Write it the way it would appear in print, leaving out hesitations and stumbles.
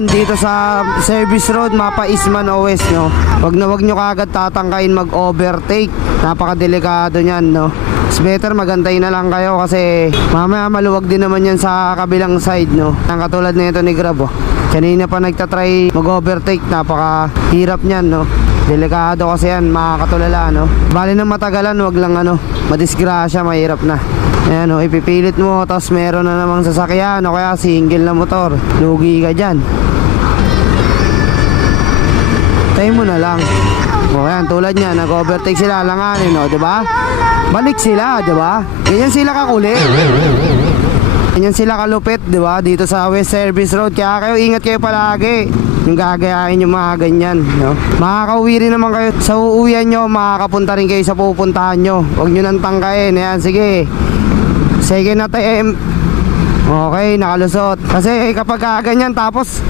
Dito sa service road, mapa East man o West, no? Wag nyo kagad tatangkain mag-overtake. Napakadelikado niyan, no? It's better magantay na lang kayo kasi mamaya maluwag din naman yan sa kabilang side, no? Ang katulad nito ni Grab, oh. Kanina pa nagtatry mag-overtake, napakahirap niyan, no? Delikado kasi yan, makakatulala, no? Bali ng matagalan, wag lang madisgrasya, mahirap na. Ayan, ipipilit mo, tapos meron na namang sasakyan o kaya single na motor, lugi ka dyan. Tayo mo na lang. O yan, tulad niya, nag-overtake sila, langanin, o, diba? Balik sila, diba? Ganyan sila kakulit. Ganyan sila kalupit, diba? Dito sa West Service Road. Kaya kayo, ingat kayo palagi yung gagayahin yung mga ganyan, no? Makakauwi rin naman kayo sa uuwian nyo, makakapunta rin kayo sa pupuntahan nyo. Huwag nyo nang tangkain. Ayan, sige, second attempt. Okay, nakalusot. Kasi kapag ganyan tapos